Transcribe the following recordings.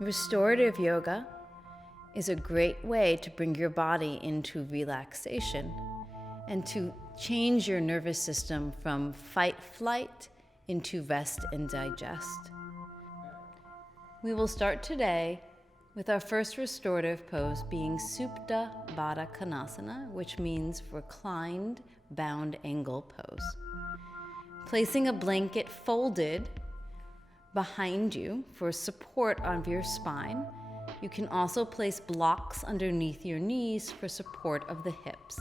Restorative yoga is a great way to bring your body into relaxation and to change your nervous system from fight-flight into rest and digest. We will start today with our first restorative pose being Supta Baddha Konasana, which means reclined bound angle pose. Placing a blanket folded behind you for support of your spine. You can also place blocks underneath your knees for support of the hips.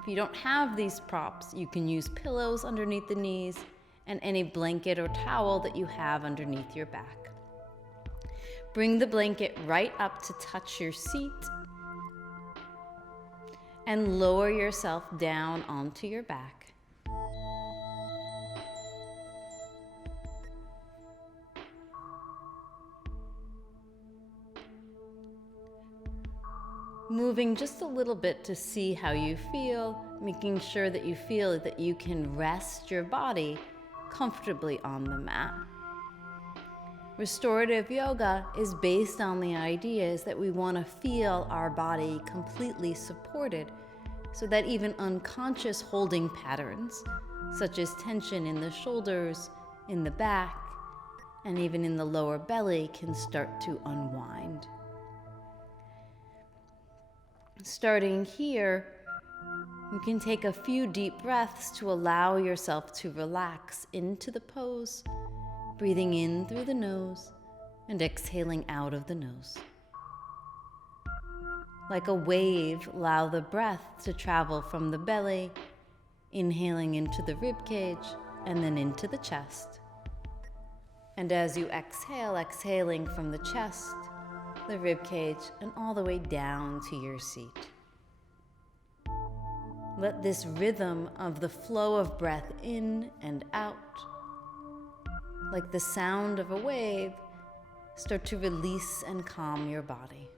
If you don't have these props, you can use pillows underneath the knees and any blanket or towel that you have underneath your back. Bring the blanket right up to touch your seat and lower yourself down onto your back. Moving just a little bit to see how you feel, making sure that you feel that you can rest your body comfortably on the mat. Restorative yoga is based on the ideas that we want to feel our body completely supported so that even unconscious holding patterns, such as tension in the shoulders, in the back, and even in the lower belly, can start to unwind. Starting here, you can take a few deep breaths to allow yourself to relax into the pose, breathing in through the nose and exhaling out of the nose. Like a wave, allow the breath to travel from the belly, inhaling into the rib cage and then into the chest. And as you exhale, exhaling from the chest, the rib cage, and all the way down to your seat. Let this rhythm of the flow of breath in and out, like the sound of a wave, start to release and calm your body.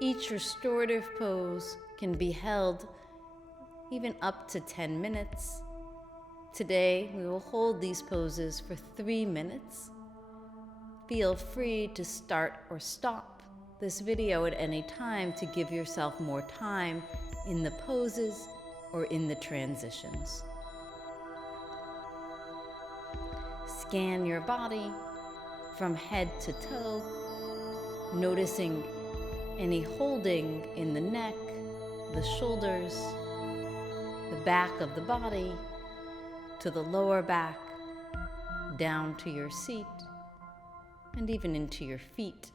Each restorative pose can be held even up to 10 minutes. Today, we will hold these poses for 3 minutes. Feel free to start or stop this video at any time to give yourself more time in the poses or in the transitions. Scan your body from head to toe, noticing any holding in the neck, the shoulders, the back of the body, to the lower back, down to your seat, and even into your feet.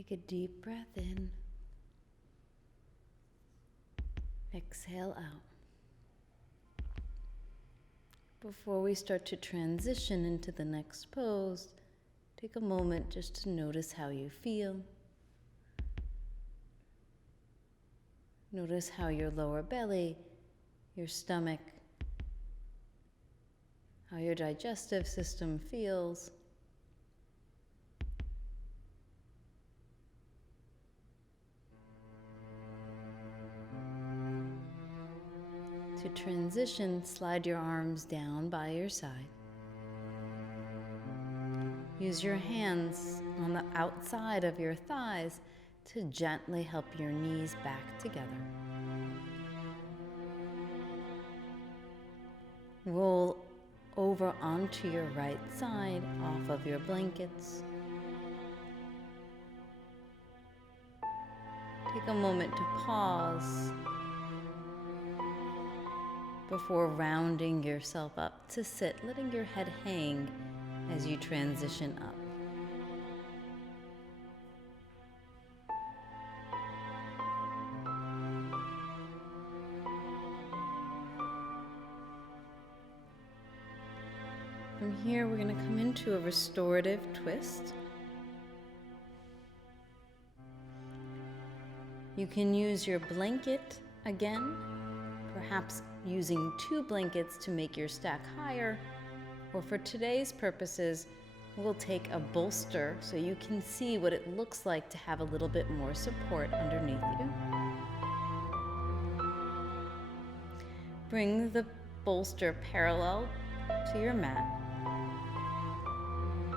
Take a deep breath in. Exhale out. Before we start to transition into the next pose, take a moment just to notice how you feel. Notice how your lower belly, your stomach, how your digestive system feels. To transition, slide your arms down by your side. Use your hands on the outside of your thighs to gently help your knees back together. Roll over onto your right side off of your blankets. Take a moment to pause before rounding yourself up to sit, letting your head hang as you transition up. From here, we're going to come into a restorative twist. You can use your blanket again, perhaps using 2 blankets to make your stack higher, or for today's purposes, we'll take a bolster so you can see what it looks like to have a little bit more support underneath you. Bring the bolster parallel to your mat.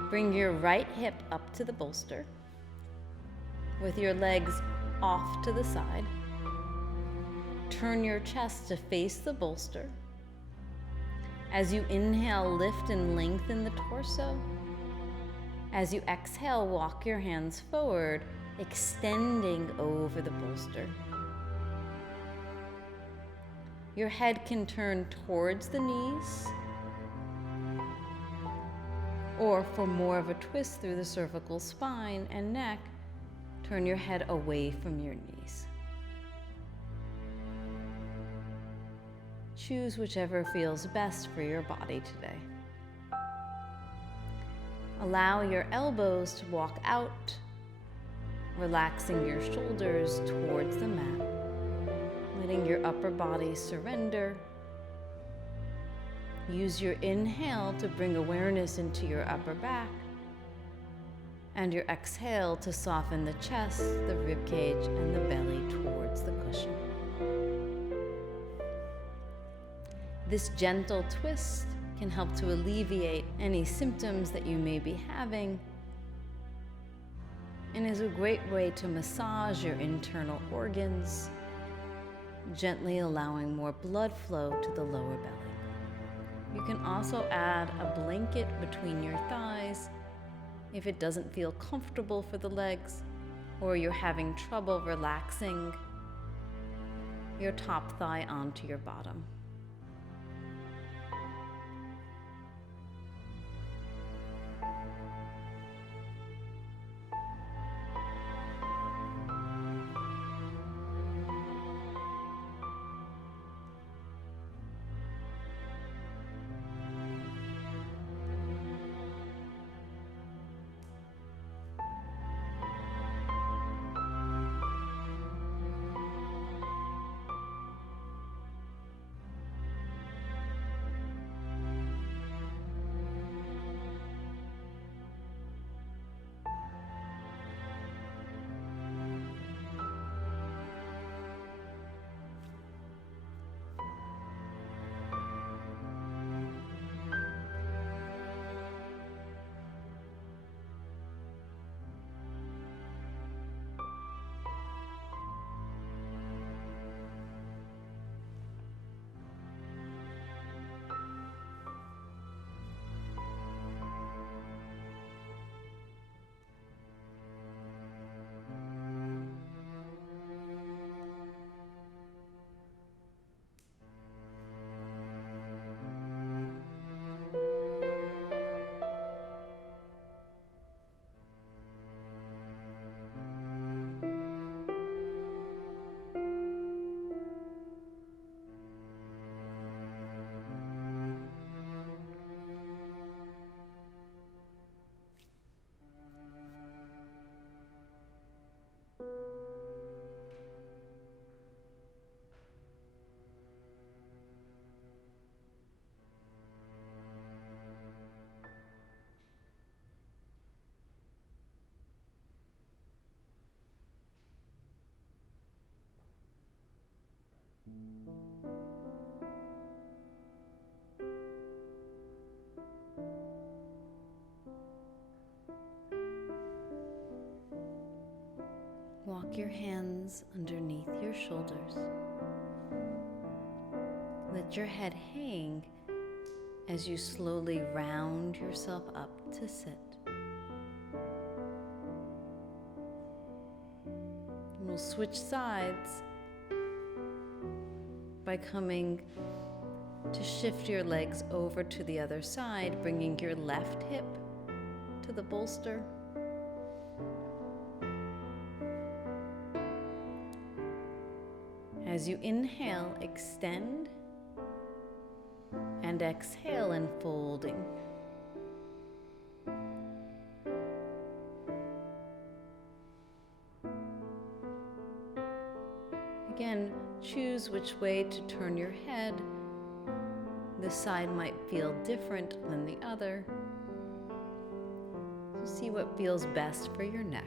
Bring your right hip up to the bolster with your legs off to the side. Turn your chest to face the bolster. As you inhale, lift and lengthen the torso. As you exhale, walk your hands forward, extending over the bolster. Your head can turn towards the knees, or for more of a twist through the cervical spine and neck, turn your head away from your knees. Choose whichever feels best for your body today. Allow your elbows to walk out, relaxing your shoulders towards the mat, letting your upper body surrender. Use your inhale to bring awareness into your upper back, and your exhale to soften the chest, the rib cage, and the belly towards the cushion. This gentle twist can help to alleviate any symptoms that you may be having, and is a great way to massage your internal organs, gently allowing more blood flow to the lower belly. You can also add a blanket between your thighs if it doesn't feel comfortable for the legs, or you're having trouble relaxing your top thigh onto your bottom. Walk your hands underneath your shoulders. Let your head hang as you slowly round yourself up to sit. We'll switch sides by coming to shift your legs over to the other side, bringing your left hip to the bolster. As you inhale, extend, and exhale, unfolding. Again, choose which way to turn your head. This side might feel different than the other. So see what feels best for your neck.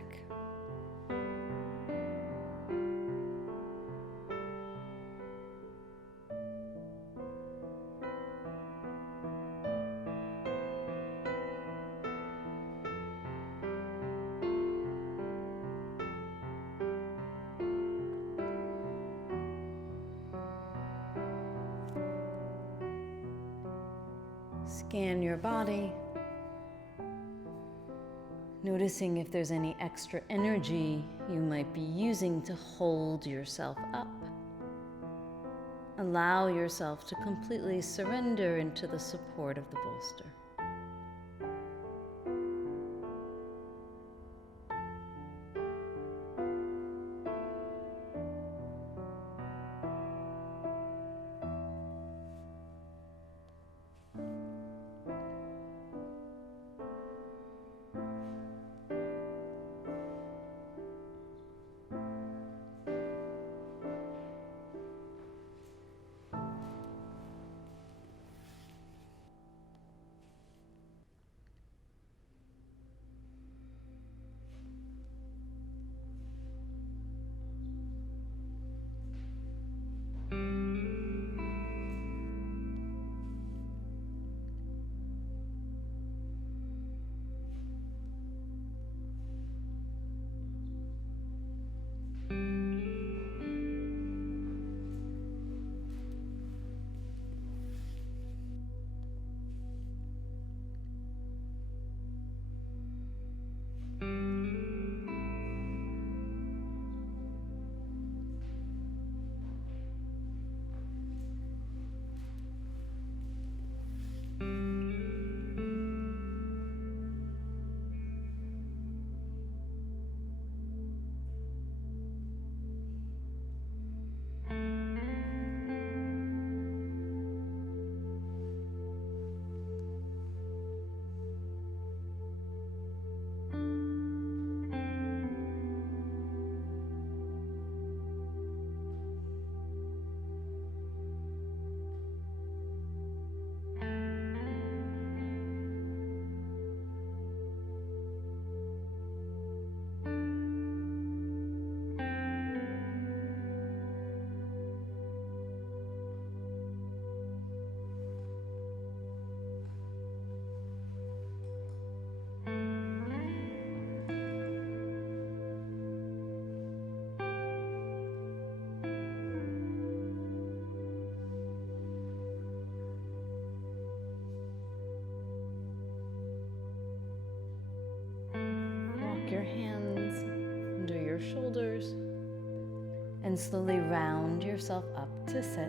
Scan your body, noticing if there's any extra energy you might be using to hold yourself up. Allow yourself to completely surrender into the support of the bolster. Your hands under your shoulders and slowly round yourself up to sit.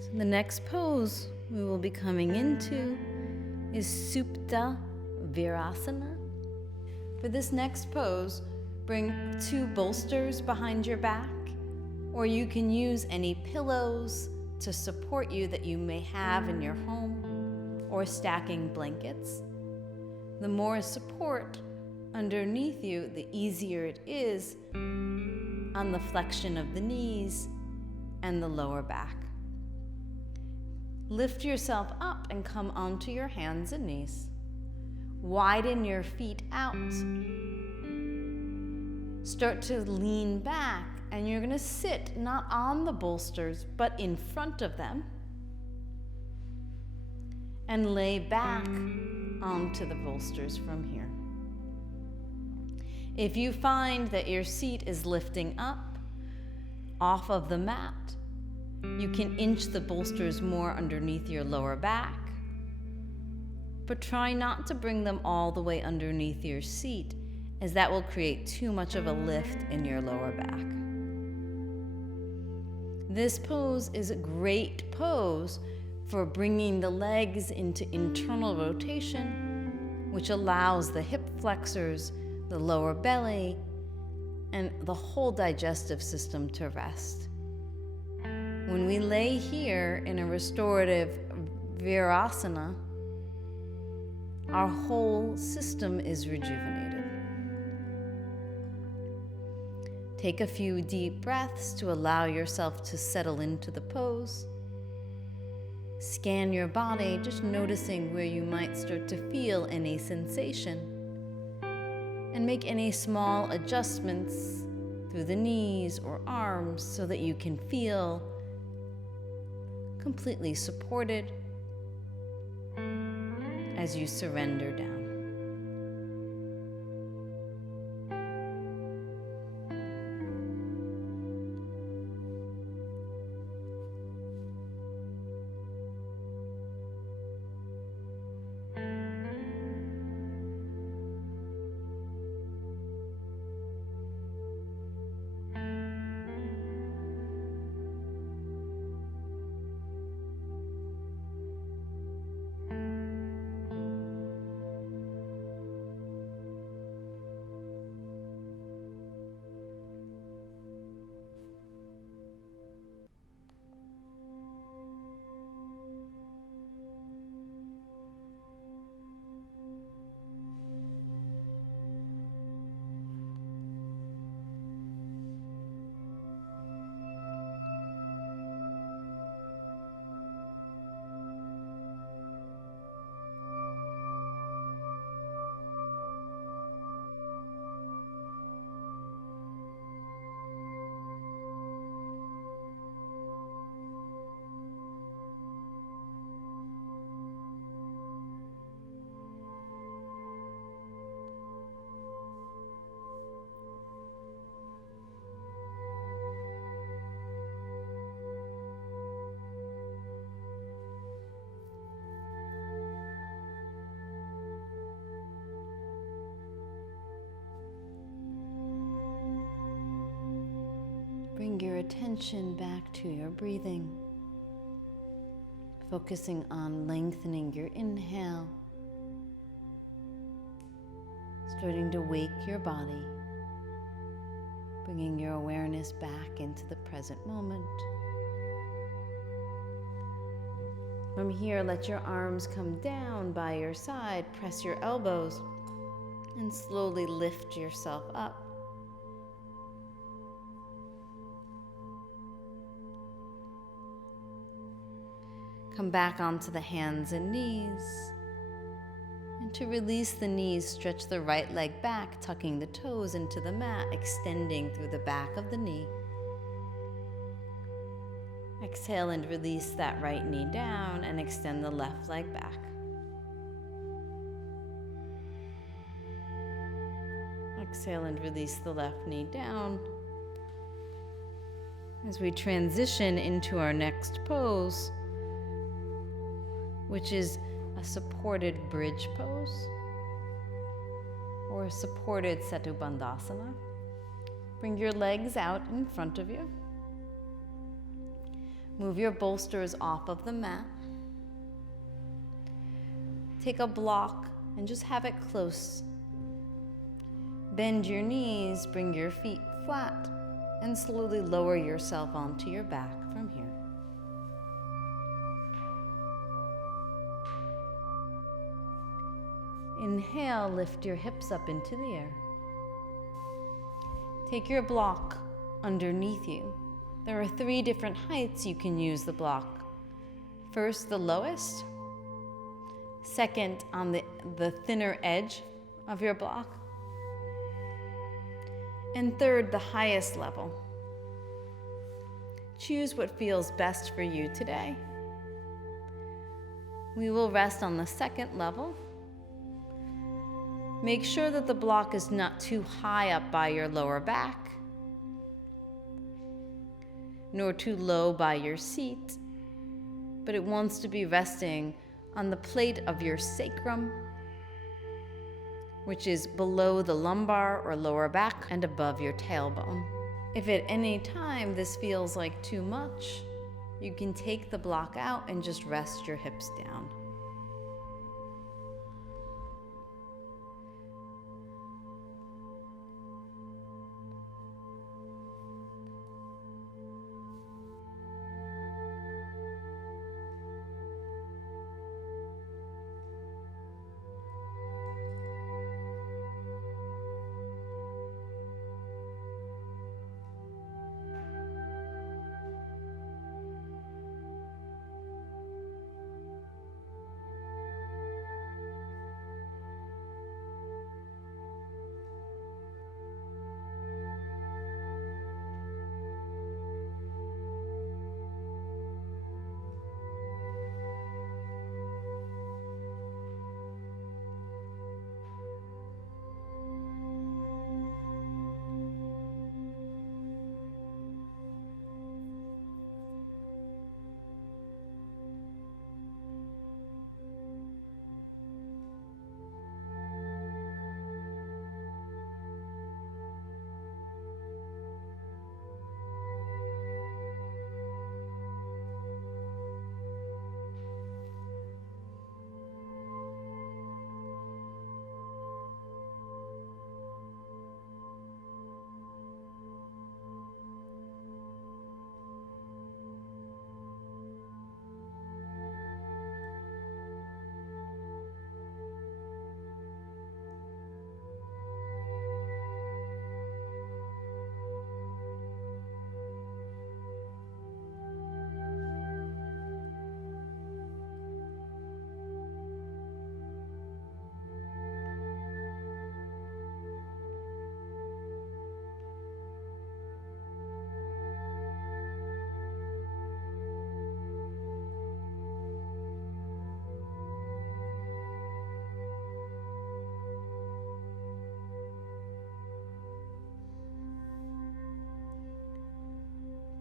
So the next pose we will be coming into is Supta Virasana. For this next pose, bring 2 bolsters behind your back, or you can use any pillows to support you that you may have in your home, or stacking blankets. The more support underneath you, the easier it is on the flexion of the knees and the lower back. Lift yourself up and come onto your hands and knees. Widen your feet out. Start to lean back, and you're going to sit not on the bolsters, but in front of them. And lay back onto the bolsters from here. If you find that your seat is lifting up off of the mat, you can inch the bolsters more underneath your lower back, but try not to bring them all the way underneath your seat, as that will create too much of a lift in your lower back. This pose is a great pose for bringing the legs into internal rotation, which allows the hip flexors, the lower belly, and the whole digestive system to rest. When we lay here in a restorative virasana, our whole system is rejuvenated. Take a few deep breaths to allow yourself to settle into the pose. Scan your body, just noticing where you might start to feel any sensation, and make any small adjustments through the knees or arms so that you can feel completely supported as you surrender down. Bring your attention back to your breathing, focusing on lengthening your inhale, starting to wake your body, bringing your awareness back into the present moment. From here, let your arms come down by your side, press your elbows, and slowly lift yourself up. Come back onto the hands and knees. And to release the knees, stretch the right leg back, tucking the toes into the mat, extending through the back of the knee. Exhale and release that right knee down and extend the left leg back. Exhale and release the left knee down. As we transition into our next pose, which is a supported bridge pose or a supported Setu Bandhasana. Bring your legs out in front of you. Move your bolsters off of the mat. Take a block and just have it close. Bend your knees, bring your feet flat, and slowly lower yourself onto your back from here. Inhale, lift your hips up into the air. Take your block underneath you. There are 3 different heights you can use the block. First, the lowest. Second, on the thinner edge of your block. And third, the highest level. Choose what feels best for you today. We will rest on the second level. Make sure that the block is not too high up by your lower back, nor too low by your seat, but it wants to be resting on the plate of your sacrum, which is below the lumbar or lower back and above your tailbone. If at any time this feels like too much, you can take the block out and just rest your hips down.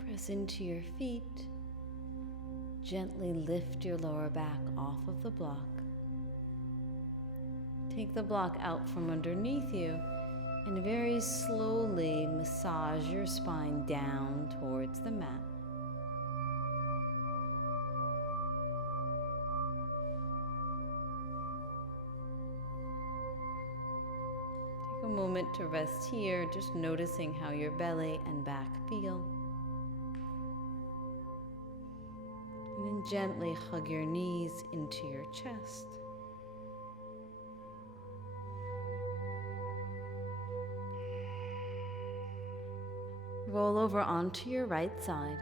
Press into your feet. Gently lift your lower back off of the block. Take the block out from underneath you and very slowly massage your spine down towards the mat. Take a moment to rest here, just noticing how your belly and back feel. And then gently hug your knees into your chest. Roll over onto your right side.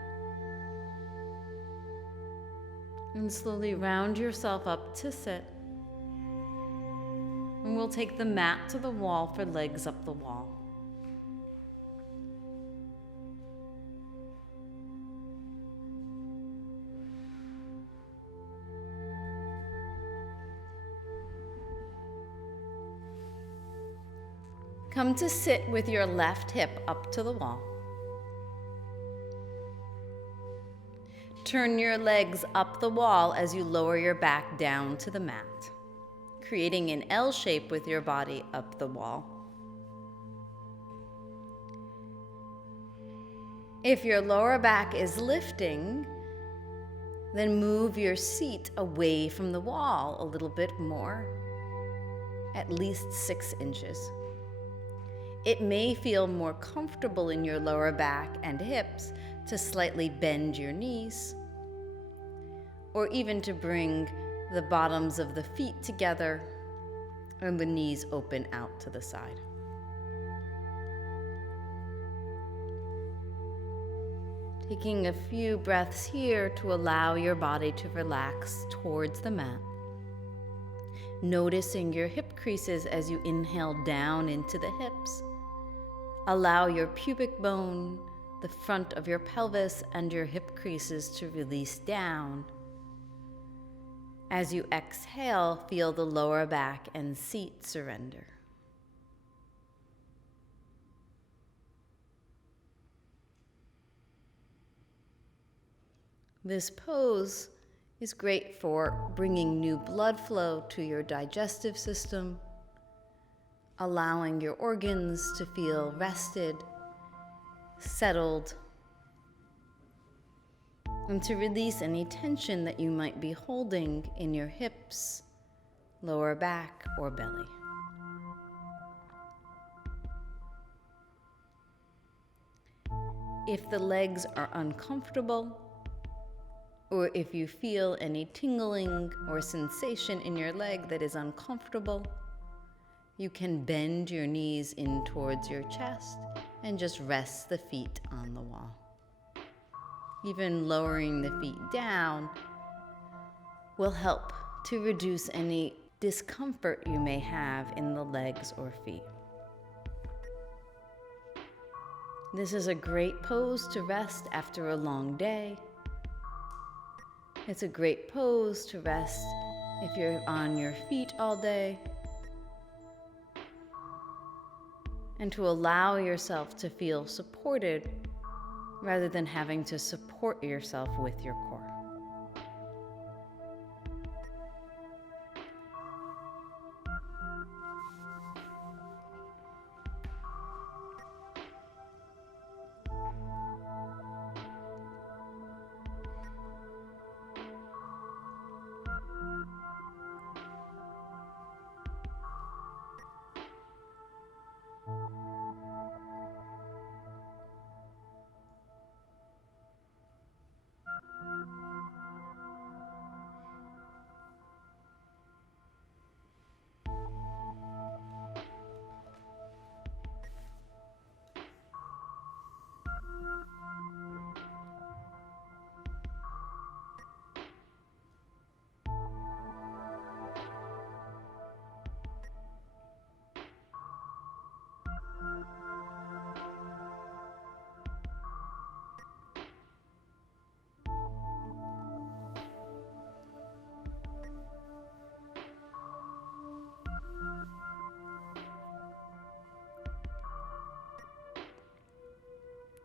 And slowly round yourself up to sit. And we'll take the mat to the wall for legs up the wall. Come to sit with your left hip up to the wall. Turn your legs up the wall as you lower your back down to the mat, creating an L shape with your body up the wall. If your lower back is lifting, then move your seat away from the wall a little bit more, at least 6 inches. It may feel more comfortable in your lower back and hips to slightly bend your knees, or even to bring the bottoms of the feet together and the knees open out to the side. Taking a few breaths here to allow your body to relax towards the mat. Noticing your hip creases as you inhale down into the hips. Allow your pubic bone, the front of your pelvis, and your hip creases to release down. As you exhale, feel the lower back and seat surrender. This pose is great for bringing new blood flow to your digestive system, allowing your organs to feel rested, settled, and to release any tension that you might be holding in your hips, lower back, or belly. If the legs are uncomfortable, or if you feel any tingling or sensation in your leg that is uncomfortable, you can bend your knees in towards your chest and just rest the feet on the wall. Even lowering the feet down will help to reduce any discomfort you may have in the legs or feet. This is a great pose to rest after a long day. It's a great pose to rest if you're on your feet all day, and to allow yourself to feel supported rather than having to support yourself with your core.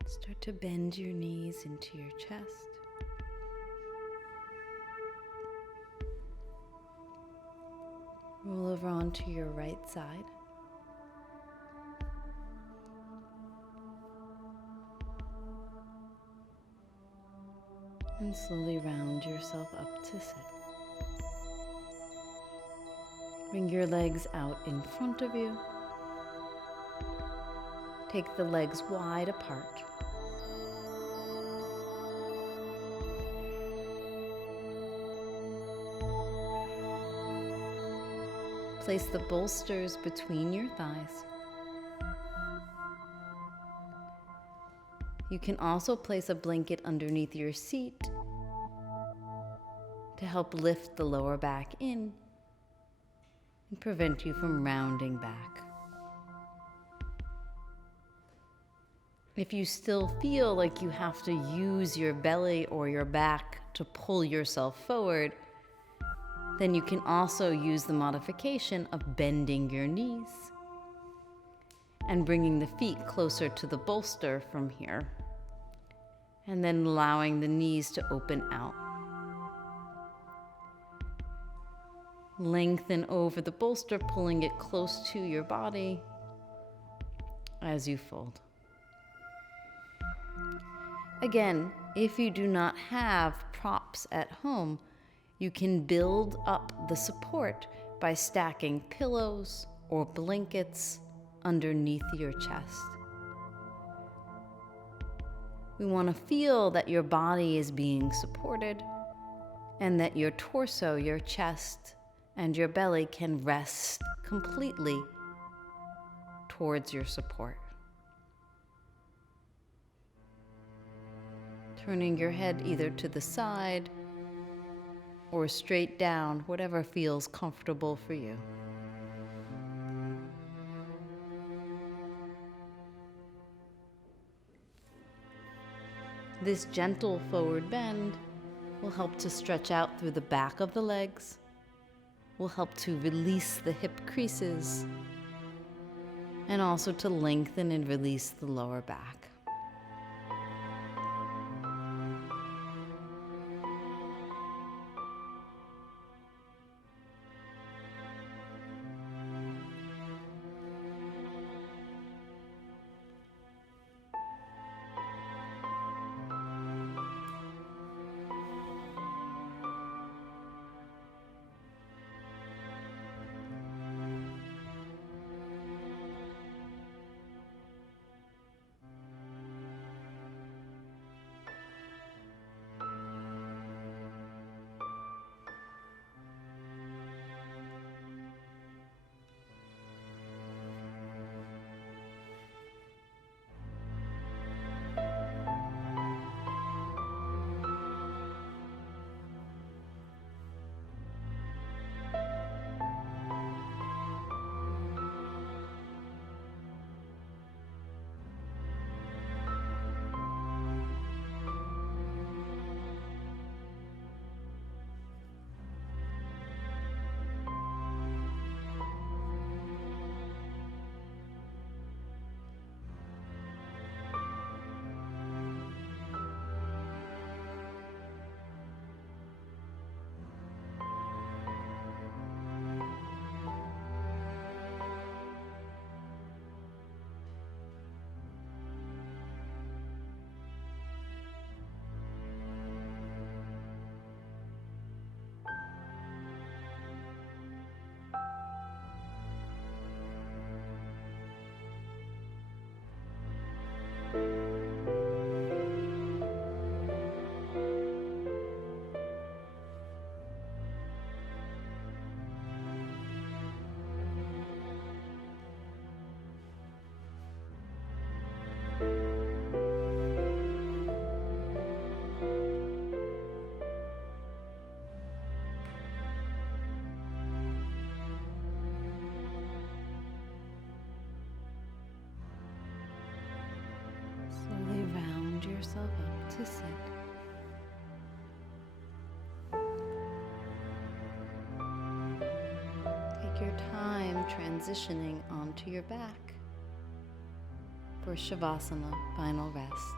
Start to bend your knees into your chest. Roll over onto your right side. And slowly round yourself up to sit. Bring your legs out in front of you. Take the legs wide apart. Place the bolsters between your thighs. You can also place a blanket underneath your seat to help lift the lower back in and prevent you from rounding back. If you still feel like you have to use your belly or your back to pull yourself forward, then you can also use the modification of bending your knees and bringing the feet closer to the bolster from here, and then allowing the knees to open out. Lengthen over the bolster, pulling it close to your body as you fold. Again, if you do not have props at home, you can build up the support by stacking pillows or blankets underneath your chest. We want to feel that your body is being supported and that your torso, your chest, and your belly can rest completely towards your support. Turning your head either to the side or straight down, whatever feels comfortable for you. This gentle forward bend will help to stretch out through the back of the legs, will help to release the hip creases, and also to lengthen and release the lower back. yourself up to sit. Take your time transitioning onto your back for Shavasana, final rest.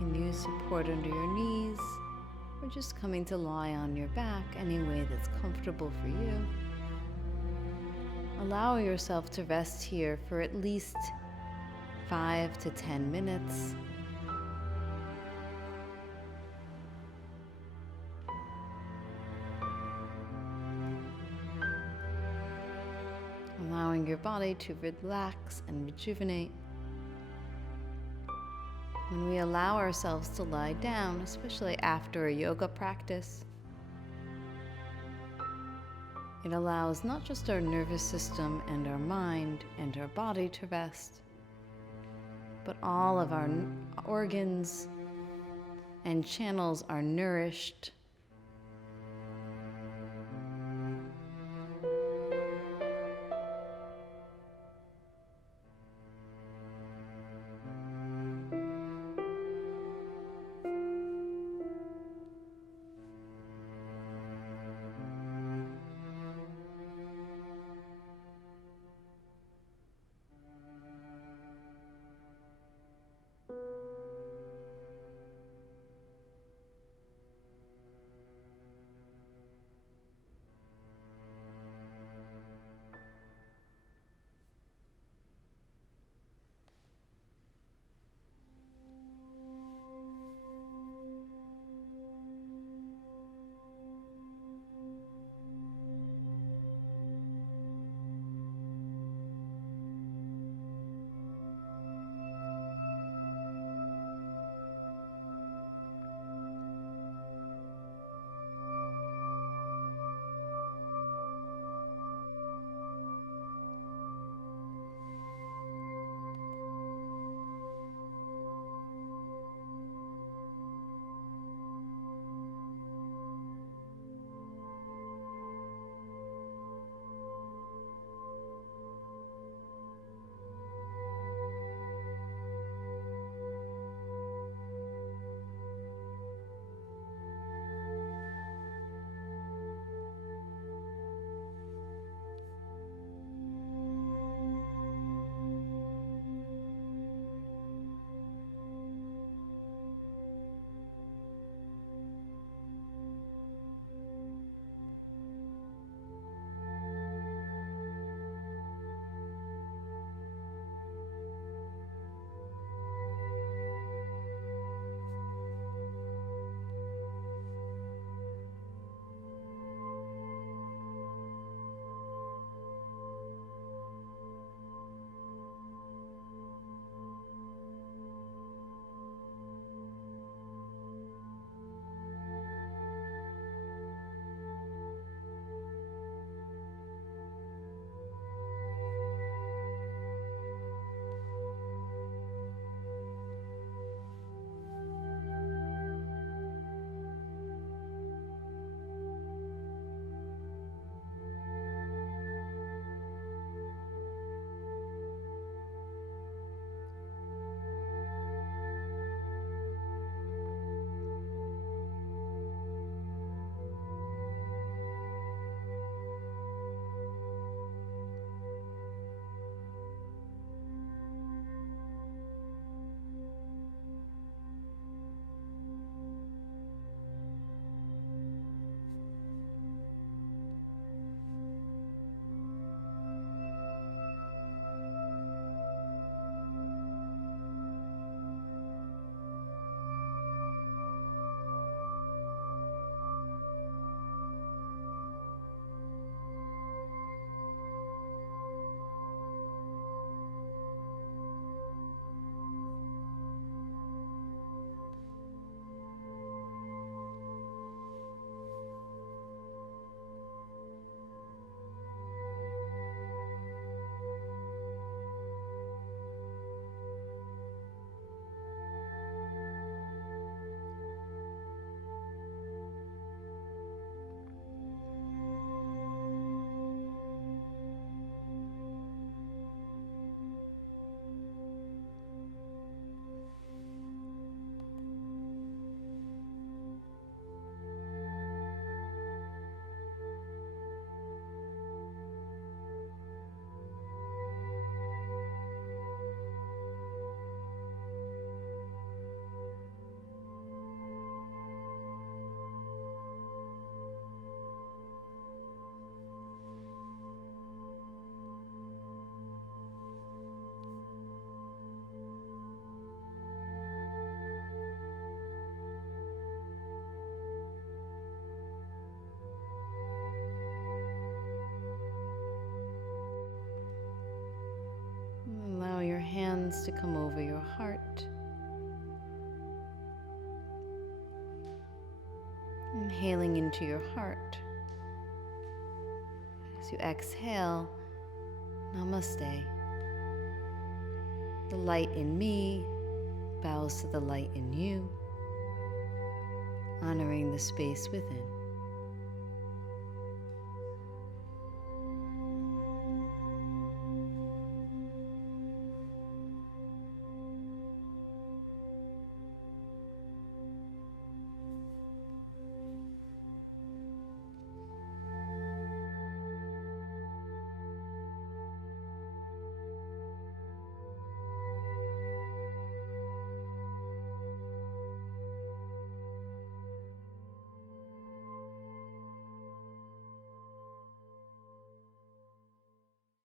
You can use support under your knees, or just coming to lie on your back any way that's comfortable for you. Allow yourself to rest here for at least 5 to 10 minutes. Allowing your body to relax and rejuvenate. When we allow ourselves to lie down, especially after a yoga practice, it allows not just our nervous system and our mind and our body to rest, but all of our organs and channels are nourished. begins to come over your heart. Inhaling into your heart. As you exhale, Namaste. The light in me bows to the light in you, honoring the space within.